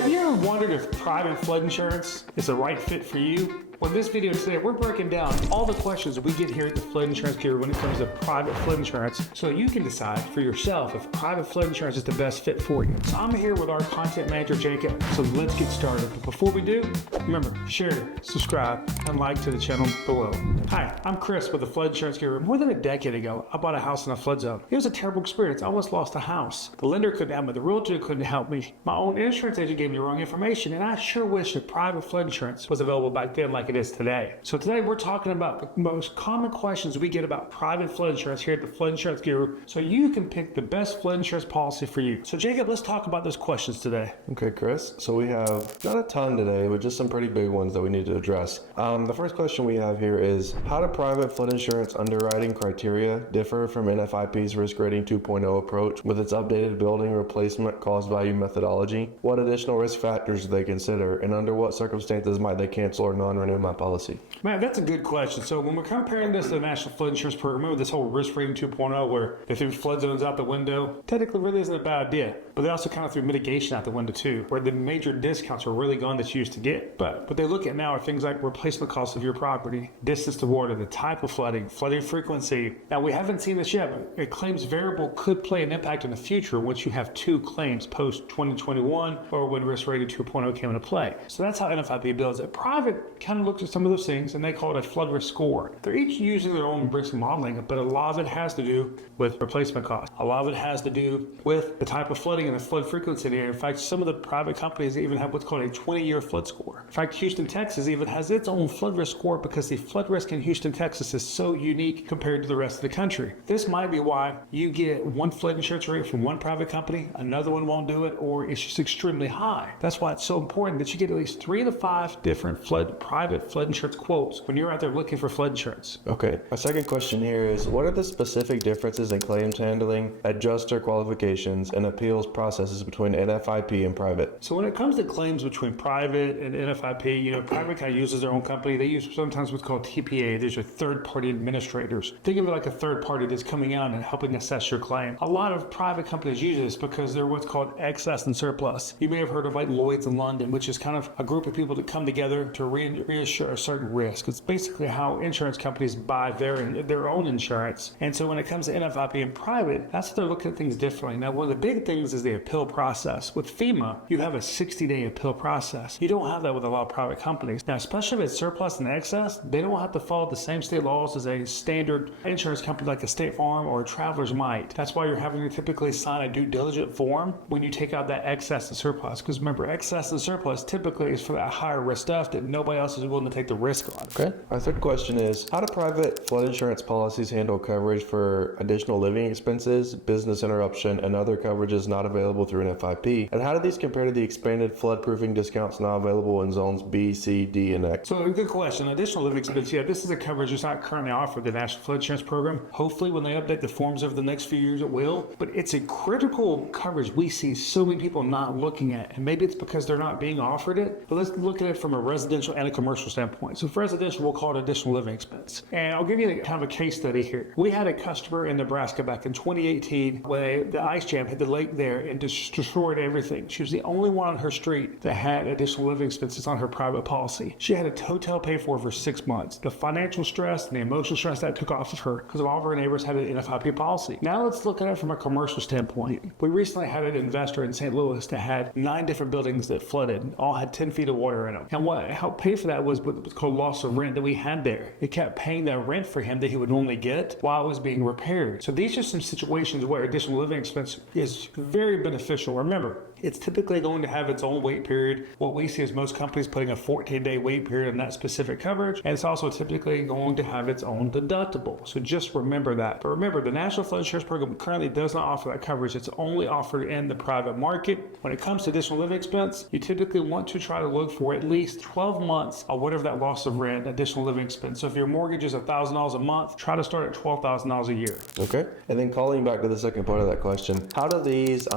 Have you ever wondered if private flood insurance is the right fit for you? Well, in this video today, we're breaking down all the questions we get here at the Flood Insurance Bureau when it comes to private flood insurance so you can decide for yourself if private flood insurance is the best fit for you. So I'm here with our content manager, Jacob. So let's get started. But before we do, remember, share, subscribe, and like to the channel below. Hi, I'm Chris with the Flood Insurance Bureau. More than a decade ago, I bought a house in a flood zone. It was a terrible experience. I almost lost a house. The lender couldn't help me. The realtor couldn't help me. My own insurance agent gave me the wrong information, and I sure wish that private flood insurance was available back then like it is today. So today we're talking about the most common questions we get about private flood insurance here at the Flood Insurance Guru so you can pick the best flood insurance policy for you. So Jacob, let's talk about those questions today. Okay, Chris. So we have not a ton today, but just some pretty big ones that we need to address. The first question we have here is, how do private flood insurance underwriting criteria differ from NFIP's Risk Rating 2.0 approach with its updated building replacement cost value methodology? What additional risk factors do they consider, and under what circumstances might they cancel or non-renew my policy? Man, that's a good question. So when we're comparing this to the National Flood Insurance Program, remember this whole Risk Rating 2.0 where they threw flood zones out the window? Technically really isn't a bad idea, but they also kind of threw mitigation out the window too, where the major discounts are really gone that you used to get. But what they look at now are things like replacement costs of your property, distance to water, the type of flooding, flooding frequency. Now we haven't seen this yet, but a claims variable could play an impact in the future once you have two claims post 2021 or when Risk Rating 2.0 came into play. So that's how NFIP builds it. Private kind of looks at some of those things and they call it a flood risk score. They're each using their own risk modeling, but a lot of it has to do with replacement costs. A lot of it has to do with the type of flooding and the flood frequency in the area. In fact, some of the private companies even have what's called a 20-year flood score. In fact, Houston, Texas even has its own flood risk score because the flood risk in Houston, Texas is so unique compared to the rest of the country. This might be why you get one flood insurance rate from one private company, another one won't do it, or it's just extremely high. That's why it's so important that you get at least 3 to 5 different private flood insurance quotes when you're out there looking for flood insurance. Okay, my second question here is, what are the specific differences in claims handling, adjuster qualifications, and appeals processes between NFIP and private? So when it comes to claims between private and NFIP, private kind of uses their own company. They use sometimes what's called TPA. These are third-party administrators. Think of it like a third party that's coming out and helping assess your claim. A lot of private companies use this because they're what's called excess and surplus. You may have heard of like Lloyd's in London, which is kind of a group of people that come together to reassure a certain risk. It's basically how insurance companies buy their own insurance. And so when it comes to NFIP and private, that's what they're looking at things differently. Now, one of the big things is the appeal process. With FEMA, you have a 60-day appeal process. You don't have that with a lot of private companies. Now, especially if it's surplus and excess, they don't have to follow the same state laws as a standard insurance company like a State Farm or a Travelers might. That's why you're having to typically sign a due diligence form when you take out that excess and surplus. Because remember, excess and surplus typically is for that higher risk stuff that nobody else is willing to take the risk on. Okay. Our third question is, how do private flood insurance policies handle coverage for additional living expenses, business interruption, and other coverages not available through NFIP? And how do these compare to the expanded flood proofing discounts now available in zones B, C, D, and X? So a good question. Additional living expense, this is a coverage that's not currently offered the National Flood Insurance Program. Hopefully when they update the forms over the next few years it will, but it's a critical coverage we see so many people not looking at, and maybe it's because they're not being offered it, but let's look at it from a residential and a commercial standpoint. So for residential, we'll call it additional living expense. And I'll give you kind of a case study here. We had a customer in Nebraska back in 2018 when the ice jam hit the lake there and destroyed everything. She was the only one on her street that had additional living expenses on her private policy. She had a hotel paid for 6 months. The financial stress and the emotional stress that took off of her because all of her neighbors had an NFIP policy. Now let's look at it from a commercial standpoint. We recently had an investor in St. Louis that had 9 different buildings that flooded, all had 10 feet of water in them. And what helped pay for that was what was called loss of rent that we had there. It kept paying that rent for him that he would normally get while it was being repaired. So these are some situations where additional living expense is very beneficial. Remember, it's typically going to have its own wait period. What we see is most companies putting a 14-day wait period on that specific coverage, and it's also typically going to have its own deductible. So just remember that. But remember, the National Flood Insurance Program currently does not offer that coverage. It's only offered in the private market. When it comes to additional living expense, you typically want to try to look for at least 12 months of whatever that loss of rent, additional living expense. So if your mortgage is $1,000 a month, try to start at $12,000 a year. Okay. And then calling back to the second part of that question, how do these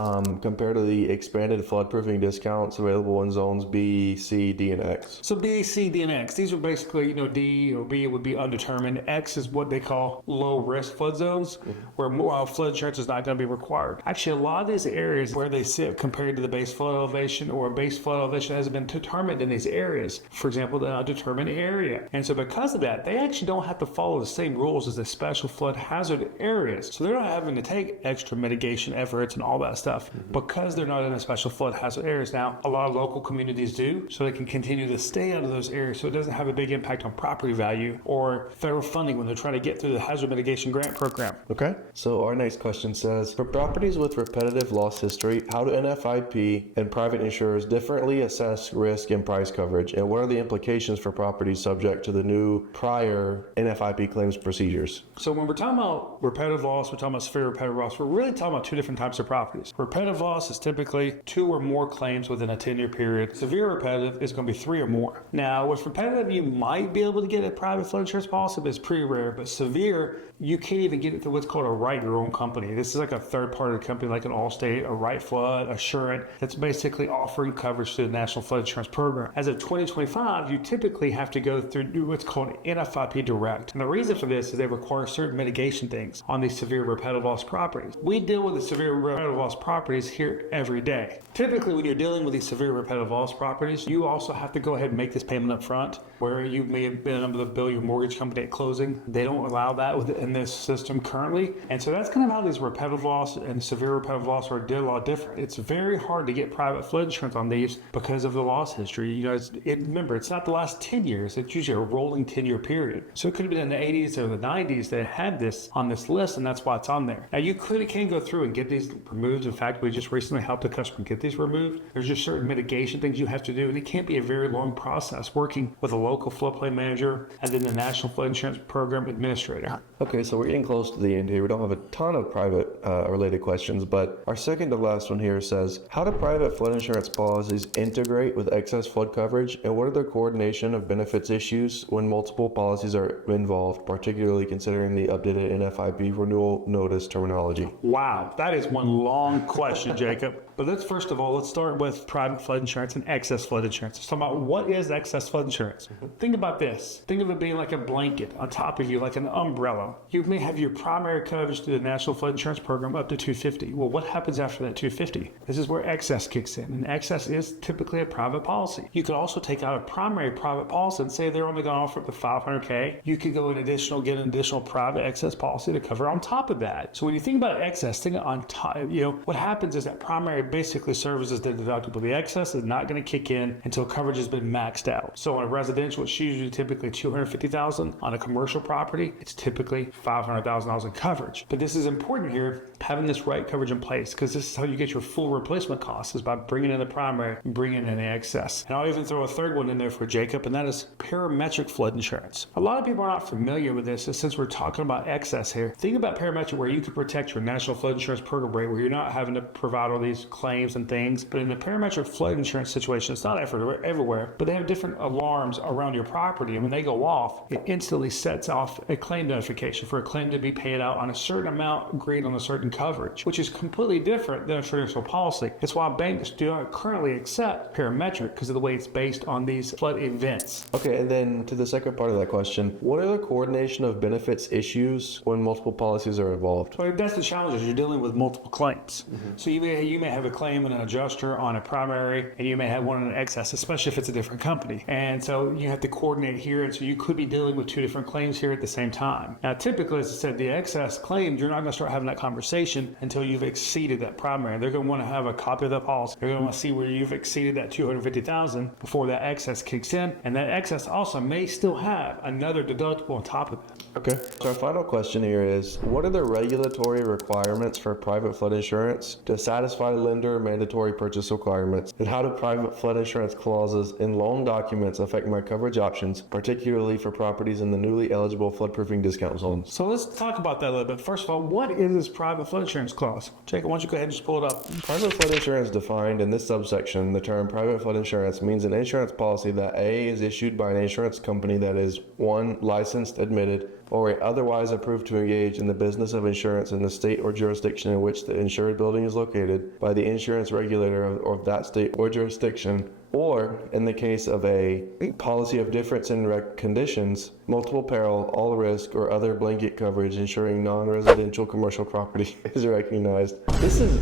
compare to the expanded floodproofing discounts available in zones B, C, D, and X? So B, C, D, and X, these are basically, D or B would be undetermined. X is what they call low risk flood zones, where flood insurance is not going to be required. Actually, a lot of these areas where they sit compared to the base flood elevation or base flood elevation has been determined in these areas. For example, the undetermined area. And so because of that, they actually don't have to follow the same rules as the special flood hazard areas. So they're not having to take extra mitigation efforts and all that stuff because they're not in the special flood hazard areas. Now, a lot of local communities do, so they can continue to stay out of those areas so it doesn't have a big impact on property value or federal funding when they're trying to get through the hazard mitigation grant program. Okay. So our next question says, for properties with repetitive loss history, how do NFIP and private insurers differently assess risk and price coverage? And what are the implications for properties subject to the new prior NFIP claims procedures? So when we're talking about repetitive loss, we're talking about severe repetitive loss, we're really talking about two different types of properties. Repetitive loss is typically 2 or more claims within a 10-year period. Severe repetitive is going to be 3 or more. Now, with repetitive, you might be able to get a private flood insurance policy, but it's pretty rare. But severe, you can't even get it through what's called a write your own company. This is like a third-party company like an Allstate, a Wright Flood, Assurant, that's basically offering coverage through the National Flood Insurance Program. As of 2025, you typically have to go through what's called NFIP Direct. And the reason for this is they require certain mitigation things on these severe repetitive loss properties. We deal with the severe repetitive loss properties here every day. Typically, when you're dealing with these severe repetitive loss properties, you also have to go ahead and make this payment up front, where you may have been able to bill your mortgage company at closing. They don't allow that in this system currently. And so that's kind of how these repetitive loss and severe repetitive loss are a lot different. It's very hard to get private flood insurance on these because of the loss history. Remember, it's not the last 10 years. It's usually a rolling 10-year period. So it could have been in the 80s or the 90s that had this on this list, and that's why it's on there. Now, you can go through and get these removed. In fact, we just recently helped a customer get these removed. There's just certain mitigation things you have to do, and it can't be a very long process working with a local floodplain manager and then the National Flood Insurance Program administrator. Okay, so we're getting close to the end here. We don't have a ton of private related questions, but our second to last one here says, how do private flood insurance policies integrate with excess flood coverage, and what are the coordination of benefits issues when multiple policies are involved, particularly considering the updated NFIP renewal notice terminology? Wow, that is one long question, Jacob. But let's start with private flood insurance and excess flood insurance. Let's talk about what is excess flood insurance. Think about this. Think of it being like a blanket on top of you, like an umbrella. You may have your primary coverage through the National Flood Insurance Program up to $250. Well, what happens after that $250? This is where excess kicks in, and excess is typically a private policy. You could also take out a primary private policy and say they're only going to offer up to $500K. You could get an additional private excess policy to cover on top of that. So when you think about excess, think on top. What happens is that primary basically serves as the deductible. The excess is not going to kick in until coverage has been maxed out. So on a residential, it's usually typically $250,000. On a commercial property, it's typically $500,000 in coverage. But this is important here, having this right coverage in place, because this is how you get your full replacement costs, is by bringing in the primary and bringing in the excess. And I'll even throw a third one in there for Jacob, and that is parametric flood insurance. A lot of people are not familiar with this, and since we're talking about excess here, think about parametric where you can protect your National Flood Insurance Program rate, where you're not having to provide all these claims and things. But in the parametric flood insurance situation, it's not everywhere, but they have different alarms around your property, and when they go off, it instantly sets off a claim notification for a claim to be paid out on a certain amount agreed on a certain coverage, which is completely different than a traditional policy. That's why banks do not currently accept parametric, because of the way it's based on these flood events. Okay, and then to the second part of that question, what are the coordination of benefits issues when multiple policies are involved? So that's the challenge, is you're dealing with multiple claims. So you may have a claim and an adjuster on a primary, and you may have one on an excess, especially if it's a different company. And so you have to coordinate here, and so you could be dealing with 2 different claims here at the same time. Now, typically, as I said, the excess claim, you're not going to start having that conversation until you've exceeded that primary. They're going to want to have a copy of that policy. They're going to want to see where you've exceeded that $250,000 before that excess kicks in, and that excess also may still have another deductible on top of it. Okay, so our final question here is, what are the regulatory requirements for private flood insurance to satisfy lender mandatory purchase requirements, and how do private flood insurance clauses in loan documents affect my coverage options, particularly for properties in the newly eligible floodproofing discount zones? So let's talk about that a little bit. First of all, what is this private flood insurance clause? Jacob, why don't you go ahead and just pull it up? Private flood insurance defined in this subsection, the term private flood insurance means an insurance policy that A, is issued by an insurance company that is 1, licensed, admitted, or otherwise approved to engage in the business of insurance in the state or jurisdiction in which the insured building is located by the the insurance regulator of that state or jurisdiction, or in the case of a policy of difference in conditions, multiple peril, all risk, or other blanket coverage ensuring non-residential commercial property is recognized.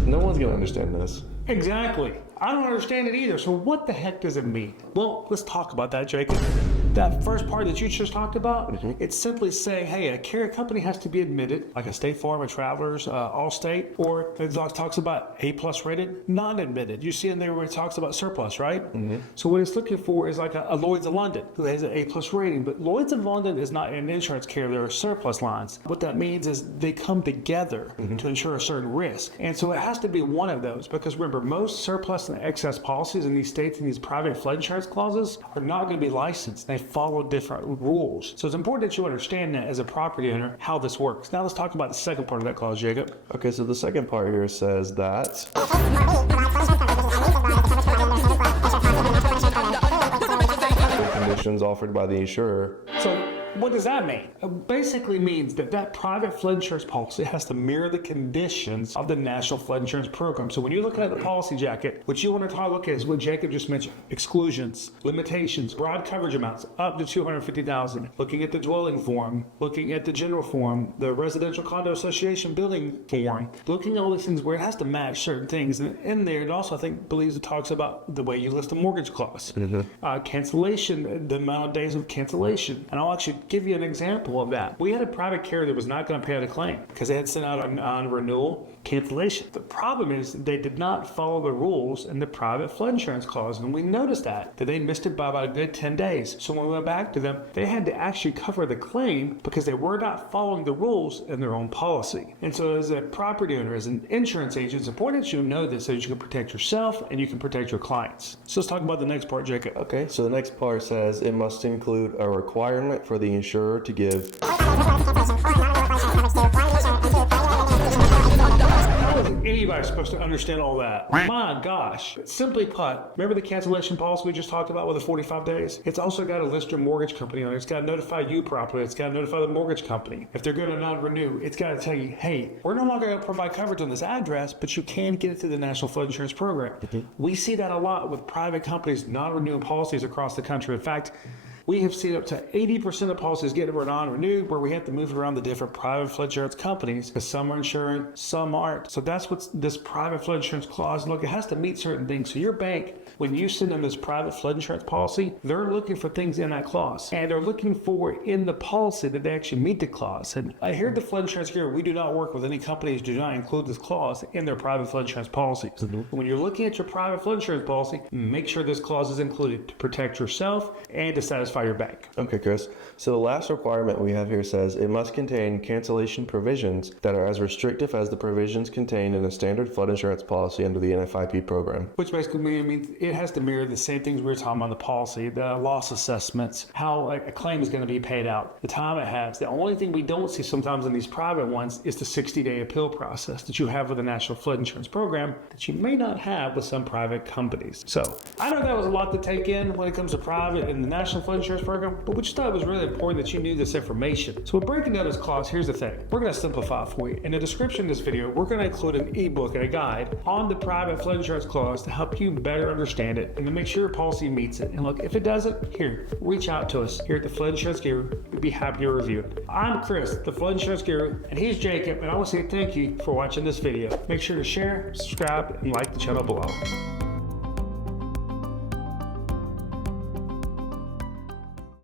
No one's gonna understand this. Exactly. I don't understand it either. So what the heck does it mean? Well, let's talk about that, Jacob. That first part that you just talked about, it's simply saying, hey, a carrier company has to be admitted, like a State Farm, a Travelers, Allstate, or it talks about A+ rated, non-admitted. You see in there where it talks about surplus, right? So what it's looking for is like a Lloyd's of London, who has an A+ rating, but Lloyd's of London is not an insurance carrier, they're surplus lines. What that means is they come together to insure a certain risk. And so it has to be one of those, because remember, most surplus and excess policies in these states and these private flood insurance clauses are not going to be licensed. They follow different rules. So it's important that you understand that as a property owner, how this works. Now let's talk about the second part of that clause, Jacob. Okay, so the second part here says that conditions offered by the insurer. So what does that mean? It basically means that that private flood insurance policy has to mirror the conditions of the National Flood Insurance Program. So when you're looking at the policy jacket, what you want to look at is what Jacob just mentioned: exclusions, limitations, broad coverage amounts up to $250,000. Looking at the dwelling form, looking at the general form, the residential condo association building form, looking at all these things where it has to match certain things. And in there, it also, I think, believes it talks about the way you list a mortgage clause, cancellation, the amount of days of cancellation. And I'll actually give you an example of that. We had a private carrier that was not going to pay out a claim because they had sent out on renewal cancellation. The problem is they did not follow the rules in the private flood insurance clause, and we noticed that they missed it by about a good 10 days. So when we went back to them, they had to actually cover the claim because they were not following the rules in their own policy. And so as a property owner, as an insurance agent, it's important that you know this so that you can protect yourself and you can protect your clients. So let's talk about the next part, Jacob. Okay, so the next part says it must include a requirement for the insurer to give. How is anybody supposed to understand all that? My gosh. Simply put, remember the cancellation policy we just talked about with the 45 days? It's also got to list your mortgage company on it. It's got to notify you properly. It's got to notify the mortgage company. If they're going to non-renew, it's got to tell you, hey, we're no longer going to provide coverage on this address, but you can get it through the National Flood Insurance Program. We see that a lot with private companies non-renewing policies across the country. In fact, we have seen up to 80% of policies get non-renewed, where we have to move around the different private flood insurance companies because some are insuring, some aren't. So that's what this private flood insurance clause, look, it has to meet certain things. So your bank, when you send them this private flood insurance policy, they're looking for things in that clause, and they're looking for in the policy that they actually meet the clause. And I hear the flood insurance here, we do not work with any companies who do not include this clause in their private flood insurance policies. When you're looking at your private flood insurance policy, make sure this clause is included to protect yourself and to satisfy your bank. Okay, Chris. So the last requirement we have here says it must contain cancellation provisions that are as restrictive as the provisions contained in a standard flood insurance policy under the NFIP program. Which basically means it has to mirror the same things we were talking about in the policy, the loss assessments, how a claim is going to be paid out, the time it has. The only thing we don't see sometimes in these private ones is the 60-day appeal process that you have with the National Flood Insurance Program that you may not have with some private companies. So I know that was a lot to take in when it comes to private and the National Flood Insurance Program, but we just thought it was really important that you knew this information. So with breaking down this clause, here's the thing. We're going to simplify for you. In the description of this video, we're going to include an ebook and a guide on the private flood insurance clause to help you better understand it and to make sure your policy meets it. And look, if it doesn't, here, reach out to us here at the Flood Insurance Guru. We'd be happy to review it. I'm Chris, the Flood Insurance Guru, and he's Jacob, and I want to say thank you for watching this video. Make sure to share, subscribe, and like the channel below.